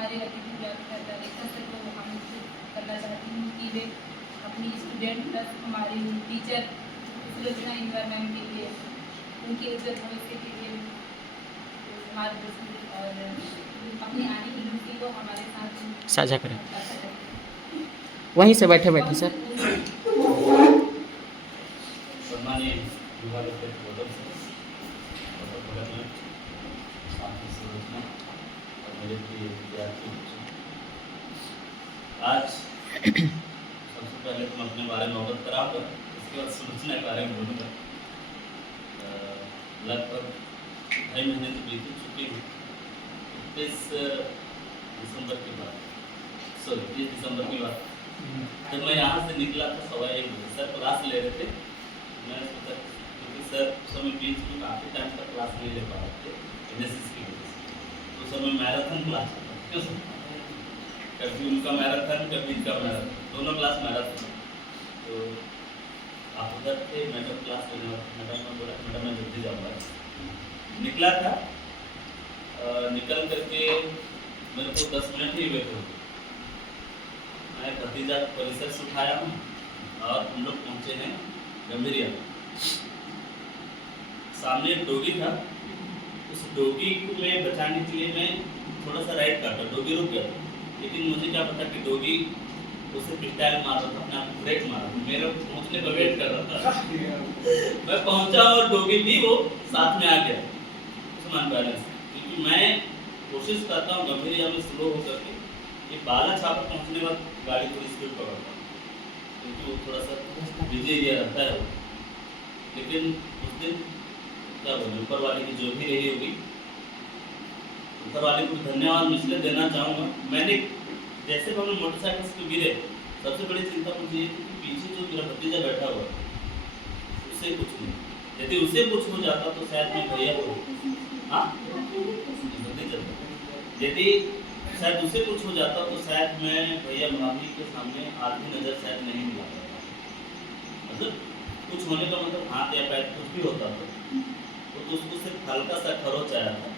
हमारे अतिथि व्याख्याता रेखा सर को आमंत्रित करना चाहती हूँ कि वे अपनी स्टूडेंट प्लस हमारी टीचर सुलोचना इंदिरा मैम के लिए उनके उज्जवल भविष्य के लिए मार्गदर्शन और अपनी आने की खुशी को हमारे साथ साझा करें। वहीं से बैठे बैठे सर। सम्मानीय विभाग अध्यक्ष गौतम सर, डॉक्टर भगत मैम, साथी सुलोचना और मेरे प्रिय विद्यार्थी, आज सबसे पहले तो मैं अपने बारे में अवगत कराऊंगा, इसके बाद सुलोचना के बारे में बोलूँगा। लगभग 2.5 महीने तो बीत चुके हैं। 30 दिसंबर की बात जब मैं यहाँ से निकला था 1:15 बजे, सर क्लास ले रहे थे। मैं सोचा क्योंकि सर समय बीच में काफ़ी टाइम तक क्लास नहीं ले पा रहे थे एनएसएस की वजह से, तो समय मैराथन क्लास होता है, क्यों सर? कभी उनका मैराथन, कभी इनका मैराथन, दोनों क्लास मैराथन। तो आप उधर थे, मैडम क्लास लेने वाले, मैडम ने बोला मैडम मैं जल्दी जाऊँगा। निकला था, निकल करके मेरे को 10 मिनट ही वेट हो गए। मैं भतीजा परिसर से उठाया हूँ और हम लोग पहुँचे हैं गंभीरिया। सामने एक डोगी था, उस डोगी को मैं बचाने के लिए मैं थोड़ा सा राइट काटा, डोगी रुक गया, लेकिन मुझे क्या पता कि डोगी उसे पिस्टल मार रहा था, अपने आप को ब्रेक मारा, मेरे पहुँचने का वेट कर रहा था। मैं पहुँचा और डोगी भी वो साथ में आ गया समान बैलेंस, क्योंकि मैं कोशिश करता हूँ गंभीरिया में स्लो होकर के ये बाला छापर पहुँचने के बाद गाड़ी थोड़ी स्पीड पकड़ता हूँ, क्योंकि वो थोड़ा सा बिजी एरिया रहता है वो। लेकिन उस दिन क्या बोले, ऊपर वाले की जो भी रही होगी, ऊपर वाले को धन्यवाद इसलिए देना चाहूँगा। मैंने जैसे हम मोटरसाइकिल से गिरे, सबसे बड़ी चिंता मुझे ये थी कि पीछे जो मेरा भतीजा बैठा हुआ उससे कुछ नहीं, यदि उसे कुछ हो जाता तो शायद मैं भैया को, हाँ भतीजा, यदि शायद उसे कुछ हो जाता तो शायद मैं भैया भाभी के सामने आधी नज़र शायद नहीं मिला पाता। मतलब कुछ होने का मतलब हाथ या पैर कुछ भी होता तो उसको सिर्फ हल्का सा खरोच आया था।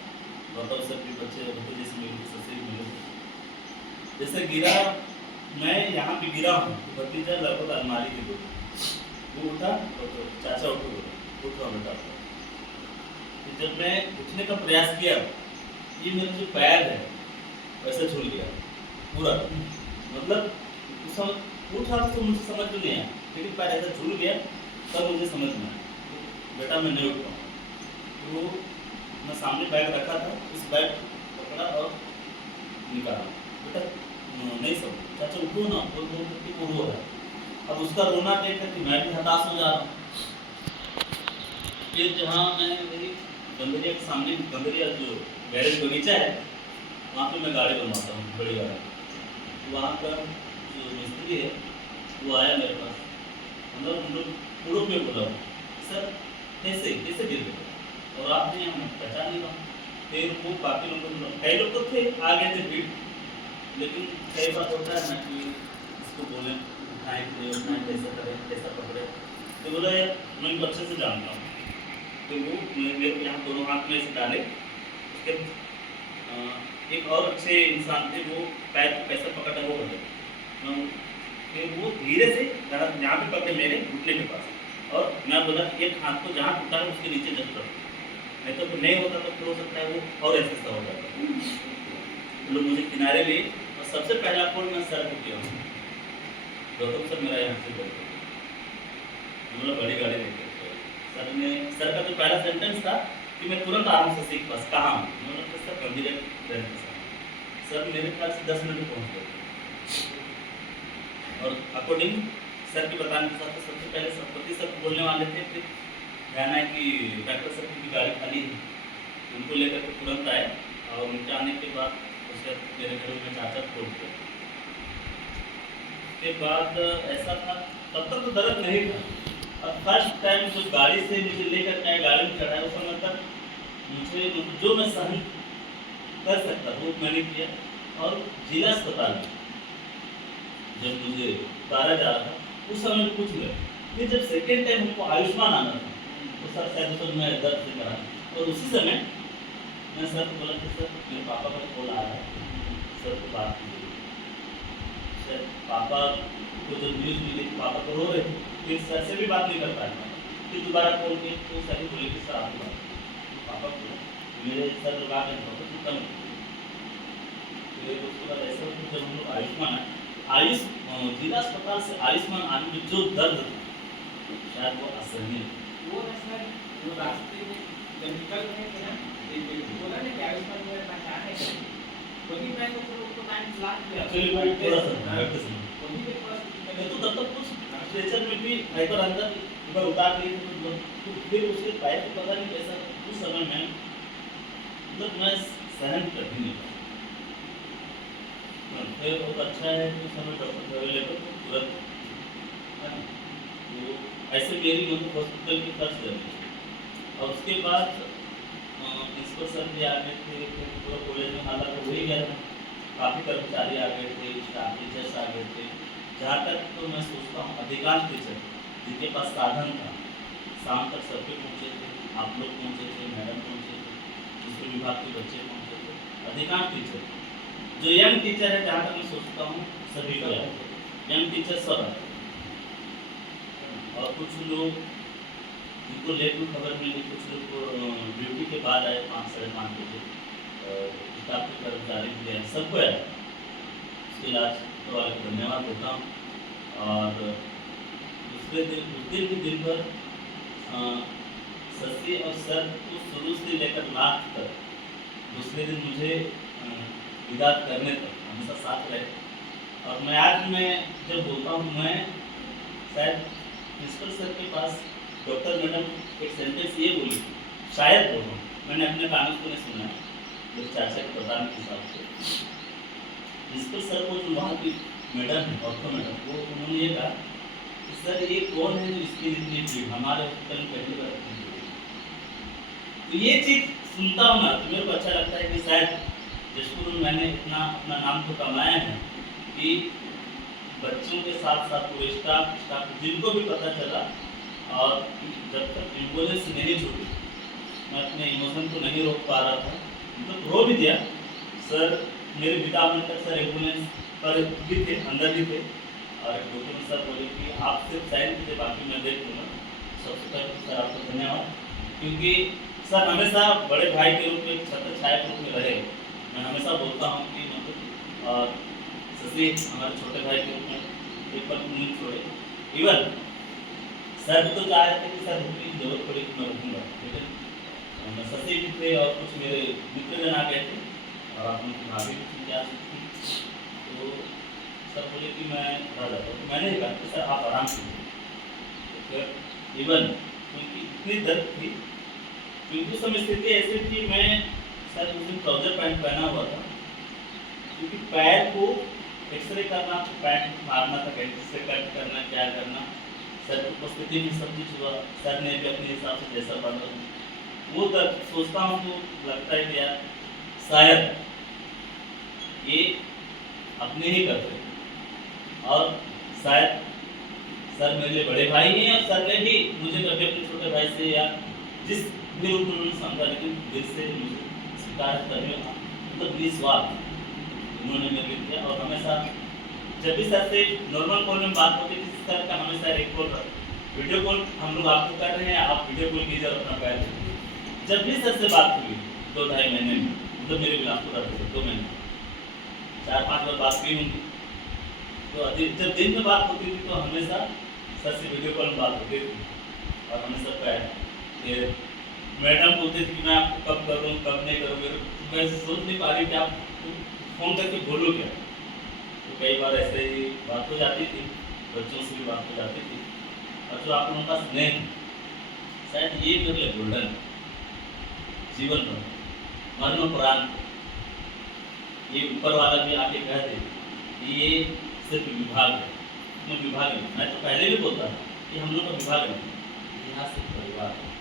गौतम सर के बच्चे भतीजे से मेरी ससुर मिले, जैसे गिरा, मैं यहाँ पे गिरा हूँ, भतीजा लगभग अलमारी के दूर, वो उठा तो चाचा उठ रहा बेटा। जब मैं उठने का प्रयास किया, ये मेरा जो पैर है वैसे झूल गया पूरा, मतलब उस समय उठा तो मुझे समझ में नहीं आया, लेकिन पैर ऐसा झूल गया तब मुझे समझ में आया बेटा मैं नहीं उठ पाऊँ। तो मैं सामने बैग रखा था, उस बैग पकड़ा और निकाला, बेटा नहीं सब चाचा उठो ना, वो रो रहा है। अब उसका रोना देख करके मैं भी हताश हो जा रहा हूँ। फिर जहाँ मैं गंभीरिया के सामने, गंभीरिया जो गैरेज बगीचा है वहाँ पे मैं गाड़ी बनवाता हूँ, बड़ी गाड़ी। वहाँ का जो मिस्त्री है वो आया मेरे पास, हम लोग पूर्व में बोला सर कैसे गिर गए और आपने हमें पहचान नहीं पाया। फिर वो काफ़ी लोग, कई लोग तो थे आगे थे भीड़, लेकिन कई बात होता है ना कि इसको बोले उठाएँ कैसा करें कैसा पकड़े, तो बोला यार मैं इनको अच्छे से जानता हूँ। तो वो मेरे यहाँ दोनों हाथ में से डाले, उसके एक और अच्छे इंसान थे, वो पैर को कैसे पकड़ा वो बने, फिर वो धीरे से यहाँ पे पकड़े मेरे घुटने के पास, और मैं बोला एक हाथ को जहाँ टूटा है उसके नीचे जब रखो, नहीं तो नहीं होता तो फिर हो सकता है वो और ऐसा हो जाता। लोग मुझे किनारे लिए और सबसे पहला फोन मैं सर को किया, गौतम सर मेरा यहाँ से बोलते, मतलब बड़ी गाड़ी लेके सर ने, सर का जो पहला सेंटेंस था कि मैं तुरंत आराम से सीख पास कहाँ हूँ, सर गंभीर सर मेरे ख्याल से 10 मिनट में पहुँच गए। और अकॉर्डिंग सर के बताने के साथ सबसे पहले सरपति सर बोलने वाले थे, फिर ध्यान है कि डॉक्टर सर की गाड़ी खाली है, उनको लेकर के तुरंत आए, और उनके आने के बाद उसके मेरे घर में चाचा छोड़ गए। उसके बाद ऐसा था, तब तक तो दर्द नहीं था, और फर्स्ट टाइम कुछ गाड़ी से मुझे लेकर के गाड़ी में चढ़ाया, उस समय तक मुझे जो मैं सहन कर सकता वो मैंने किया। और जिला अस्पताल में जब मुझे उतारा जा रहा था उस समय कुछ नहीं, फिर जब सेकेंड टाइम हमको आयुष्मान आना था तो सर शायद तो मैं दर्द से करा, और उसी समय मैं सर को बोला कि सर मेरे पापा का कॉल आ रहा है, सर को बात की सर पापा को जो न्यूज़ मिली थी पापा तो रो रहे थे, फिर सर से भी बात नहीं कर पाए, फिर दोबारा कॉल किए तो सर ही बोले कि सर आपकी बात पापा को मेरे सर लगा के पापा तू कम फिर उसके बाद ऐसा कि जब हम लोग आयुष्मान आयुष जिला अस्पताल से आयुष्मान आने में जो दर्द था शायद वो असहनीय वो ना सर वो रास्ते में जब निकल रहे थे ना एक बोला ना कि आयुष्मान मेरे पास आ रहे हैं वही मैं तो फिर उसको टाइम लास्ट में एक्चुअली मैं थोड़ा सा वही में थोड़ा मैं तो तब तक कुछ स्ट्रेचर में भी हाइपर अंदर ऊपर उतार रही थी तो फिर उसके पैर को पता नहीं कैसा उस समय में मतलब मैं सहन कर भी नहीं पाया फिर बहुत अच्छा है कि उस समय डॉक्टर अवेलेबल तो तुरंत है ना तो ऐसे मेरी मतलब हॉस्पिटल की खर्च कर दी और उसके बाद प्रिंसिपल सर भी आ गए थे फिर पूरा कॉलेज में हालात हो ही गया था काफ़ी कर्मचारी आ गए थे स्टाफ टीचर्स आ गए थे जहाँ तक तो मैं सोचता हूँ अधिकांश टीचर जिनके पास साधन था शाम तक सबके पहुँचे थे आप लोग पहुँचे थे मैडम पहुँचे थे दूसरे विभाग के बच्चे पहुँचे थे अधिकांश टीचर जो यंग टीचर है जहाँ तक मैं सोचता हूँ सभी को आए थे यंग टीचर सब आए और कुछ लोग जिनको लेट में खबर मिली कुछ लोग को ड्यूटी के बाद आए 5 साढ़े 5 बजे स्टाफ के कर्मचारी भी आए सबको आया उसके इलाज वाले को धन्यवाद देता हूँ और दूसरे दिन उस दिन भी दिन भर शशि और सर को शुरू से लेकर लास्ट तक दूसरे दिन मुझे विदा करने तक हमेशा साथ रहे और मैं आज जब बोलता हूँ मैं शायद प्रिंसिपल सर के पास डॉक्टर मैडम एक सेंटेंस ये बोली शायद बोल रहा हूँ मैंने अपने कानों को नहीं सुना जब चाचा के बताने के हिसाब से प्रिंसिपल सर को जो वहाँ की मैडम है ऑर्थो मैडम वो उन्होंने ये कहा कि सर ये कौन है जो इसकी इतनी भीड़ हमारे हॉस्पिटल में पहली बार इतनी भीड़ तो ये चीज़ सुनता हूँ ना तो मेरे को अच्छा लगता है कि शायद जशपुर में मैंने इतना अपना नाम तो कमाया है कि बच्चों के साथ साथ पूरे स्टाफ जिनको भी पता चला और जब तक एम्बुलेंस नहीं छूटी मैं अपने इमोशन को नहीं रोक पा रहा था मतलब रो भी दिया सर मेरे विदा होने तक सर एम्बुलेंस पर भी थे अंदर भी थे और एक डॉक्टर सर बोले कि आप सिर्फ साइन कीजिए बाकी मैं देख लूँगा सबसे पहले सर आपको धन्यवाद क्योंकि सर हमेशा बड़े भाई के रूप में छत्र छाया के रूप में रहे मैं हमेशा बोलता हूँ कि मतलब और शशि हमारे छोटे भाई के रूप में एक पल नहीं छोड़े इवन सर तो चाह रहे थे कि सर रुकने की जरूरत पड़ी तो मैं रुकूँगा लेकिन शशि भी थे और कुछ मेरे मित्रजन आ गए थे और आप उनकी भाभी भी थी जा सकती तो सर बोले कि मैं रह जाता हूँ तो मैंने कहा कि सर आप आराम कीजिए तो फिर इवन क्योंकि इतनी दर्द थी क्योंकि उस समय स्थिति ऐसी थी मैं सर उस दिन ट्राउजर पैंट पहना हुआ था क्योंकि पैर को एक्सरे करना तो पैंट मारना था कैंची से कट करना क्या करना सर की उपस्थिति में सब कुछ हुआ सर ने भी अपने हिसाब से जैसा बांधा वो दर्द सोचता हूँ तो लगता है कि यार शायद ये अपने ही करते और शायद सर मेरे लिए बड़े भाई हैं और सर ने भी मुझे कभी अपने छोटे भाई से या जिस भी रूप में उन्होंने समझा लेकिन दिल से मुझे स्वीकार करने मतलब निस्वार्थ उन्होंने मेरे लिए किया और हमेशा जब भी सर से नॉर्मल कॉल में बात होती थी सर का हमेशा एक कॉल वीडियो कॉल हम लोग आपको कर रहे हैं आप वीडियो कॉल कीजिए और अपना पैर जब भी सर से बात हुई 2-2.5 महीने में मतलब मेरे बिलास को रहते थे 2 महीने 4-5 बार बात भी होंगी तो जब दिन में बात होती थी तो हमेशा सर से वीडियो कॉल में बात होती थी और हमेशा पैर मैडम बोलते थे कि मैं आपको कब करूँ कब नहीं करूँ मैं सोच नहीं पा रही कि आप फ़ोन करके बोलो क्या तो कई बार ऐसे ही बात हो जाती थी बच्चों से भी बात हो जाती थी और जो आप लोगों का स्नेह शायद ये मेरे लिए गोल्डन जीवन भर मरणोपरांत ये ऊपर वाला भी आके कह दे कि ये सिर्फ विभाग है विभाग है मैं तो पहले भी बोलता था कि हम लोग का विभाग नहीं यहाँ सिर्फ परिवार है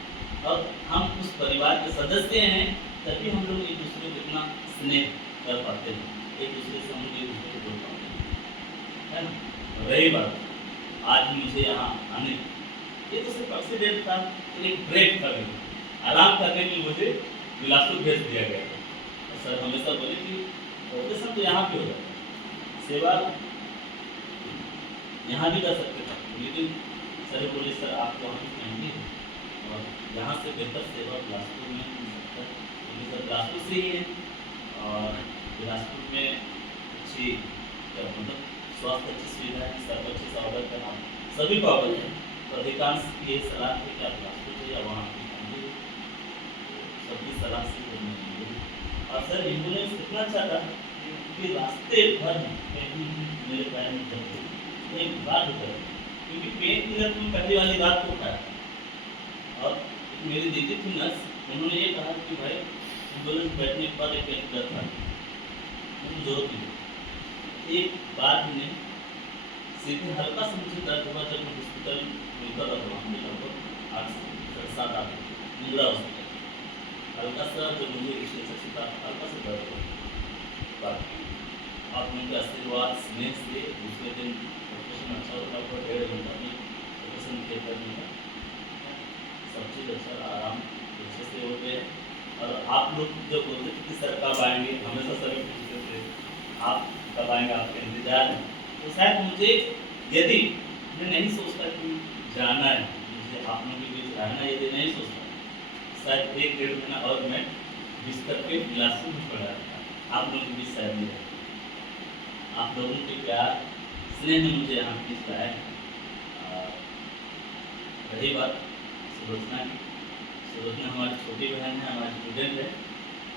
और हम उस परिवार के सदस्य हैं तभी हम लोग एक दूसरे को इतना स्नेह कर पाते हैं एक दूसरे से हम लोग एक दूसरे को जोड़ पाते हैं है ना रही बात आज मुझे यहाँ आने ये तो सिर्फ एक्सीडेंट था एक ब्रेक था आराम करने के लिए मुझे बिलासपुर भेज दिया गया था सर हमेशा बोले कि ऑपरेशन तो यहाँ भी हो जाता है, सेवा यहाँ भी कर सकते थे, लेकिन सर बोले सर आप वहाँ पे कहेंगे और यहाँ से बेहतर सेवा बिलासपुर में मिल सकता है, क्योंकि सर बिलासपुर से ही है और बिलासपुर में अच्छी मतलब स्वास्थ्य अच्छी सुविधा है, सब अच्छे से ऑर्डर करना सभी को अवगत है, तो अधिकांश ये सलाह है कि आप बिलासपुर से या वहाँ पे कहेंगे, सबकी सलाह से करनी चाहिए। और सर एम्बुलेंस इतना अच्छा था कि रास्ते भर में कहीं मेरे पैर में दर्द हुई, एक बात उतर, क्योंकि पेन किलर में पहली वाली रात को खाया और मेरी दीदी थी नर्स, उन्होंने ये कहा कि भाई एम्बुलेंस बैठने के बाद एक पेन किलर था, जरूरत नहीं। एक बार मैंने सीधे हल्का सा मुझे दर्द हुआ जब मैं हॉस्पिटल मिलता था, वहाँ पे लगभग 8 से 7 मुंद्रा हॉस्पिटल, हल्का सा जब मुझे रिसेप्शन था हल्का सा दर्द हुआ, बाकी आप उनके आशीर्वाद स्नेह से दूसरे दिन ऑपरेशन अच्छा होता, लगभग 1.5 घंटा में ऑपरेशन किया करने का सब चीज़ अच्छा आराम अच्छे से हो गए। और आप लोग जो बोलते थे कि सर कब आएंगे, हमेशा सर पूछते थे आप कब आएंगे, आपके इंतजार है, तो शायद मुझे यदि मैं नहीं सोचता कि जाना है, मुझे आप लोगों के बीच रहना, यदि नहीं सोचता शायद 1-1.5 महीना और मैं बिस्तर पे बिलासपुर में पड़ा रहता, आप लोगों के बीच शायद नहीं रहता। आप लोगों के प्यार स्नेह ने मुझे यहाँ खींच लाया। रही बात सुलोचना की, सुलोचना हमारी छोटी बहन है, हमारी स्टूडेंट है,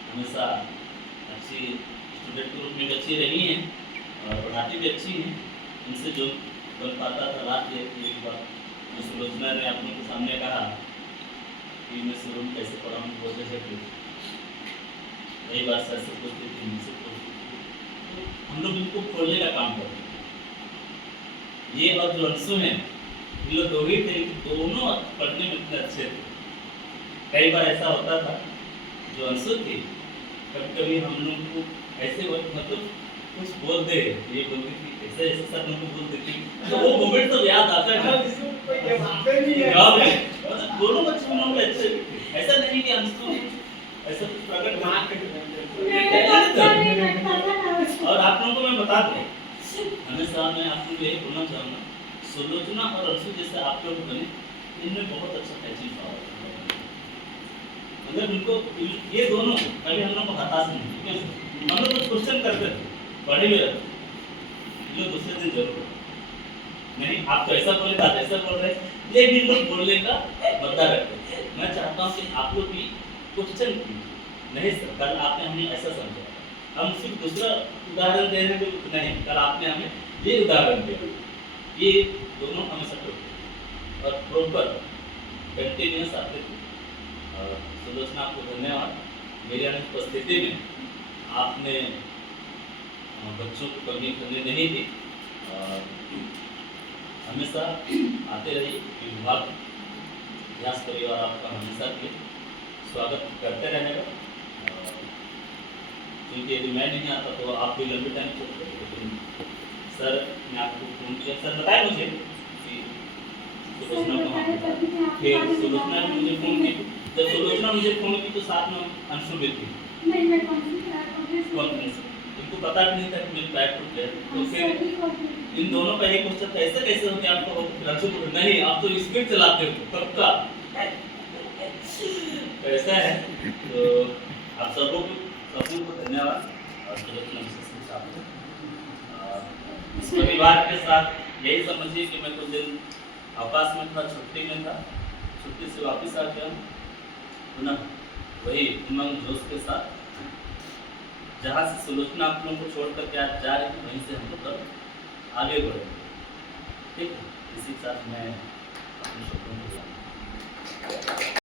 हमेशा अच्छी स्टूडेंट के रूप में अच्छी रही हैं और पढ़ाती भी अच्छी हैं। उनसे जो बन पाता था लास्ट एक बार जो सुलोचना ने आप लोगों के सामने कहा कि मैं शुरू में कैसे पढ़ाऊँ, बोलते थे रही बात सर से पूछती थी, मुझसे पूछती थी, हम लोग इनको खोलने का काम करते हैं। ये और जो अंशु हैं ये लोग दो ही थे, दोनों पढ़ने में इतने अच्छे थे। कई बार ऐसा होता था जो अंशु थी कभी कभी हम लोग को ऐसे मतलब कुछ बोल दे, ये बोलती थी ऐसे ऐसे सर हमको बोल देती, तो वो मोमेंट तो याद आता है। मतलब दोनों बच्चे हम लोग अच्छे, ऐसा नहीं कि अंशु ऐसा कुछ प्रकट और आप लोगों को मैं बता दूं, हमेशा मैं आप लोगों को यही बोलना चाहूँगा, सुलोचना और अंशु जैसे आप लोग बने, इनमें बहुत अच्छा मैचिंग पावर है। मतलब इनको ये दोनों कभी हम लोग को हताश नहीं, क्यों हम लोग कुछ क्वेश्चन करते थे, पढ़े हुए रहते, लोग दूसरे दिन जरूर नहीं आप तो ऐसा बोले था ऐसा बोल रहे, लेकिन लोग बोलने का बता रखते। मैं चाहता हूँ कि आप लोग भी क्वेश्चन नहीं सर कल आपने हमें ऐसा समझा, हम सिर्फ दूसरा उदाहरण दे रहे नहीं, कल आपने हमें ये उदाहरण दिया, ये दोनों हमेशा करते और प्रॉपर कंटिन्यूस आते थे। और सुलोचना आपको धन्यवाद, मेरी अनुपस्थिति में आपने बच्चों को कमी करनी नहीं दी, हमेशा आते रहिए, विभाग व्यास परिवार आपका हमेशा के स्वागत करते रहेगा। क्योंकि यदि मैं नहीं आता तो आप भी लंबे टाइम चलते, लेकिन सर ने आपको फोन किया, सर बताया मुझे कि सुलोचना को फिर सुलोचना ने मुझे फोन की, जब सुलोचना मुझे फोन की तो साथ में अंशु भी थी, इनको पता भी नहीं था कि मेरी फ्लाइट टूट गया, तो फिर इन दोनों का एक क्वेश्चन था ऐसे कैसे हो कि आपको अंशु नहीं आप तो स्पीड चलाते हो पक्का ऐसा है। तो आप सबको धन्यवाद और इस परिवार के साथ यही समझिए कि मैं कुछ दिन अवकाश में था, छुट्टी में था, छुट्टी से वापस आ गया पुनः वही उमंग जोश के साथ, जहाँ से सुलोचना आप लोगों को छोड़ करके आज जा रही थी वहीं से हम लोग आगे बढ़े। ठीक है, इसी के साथ मैं अपने शब्दों को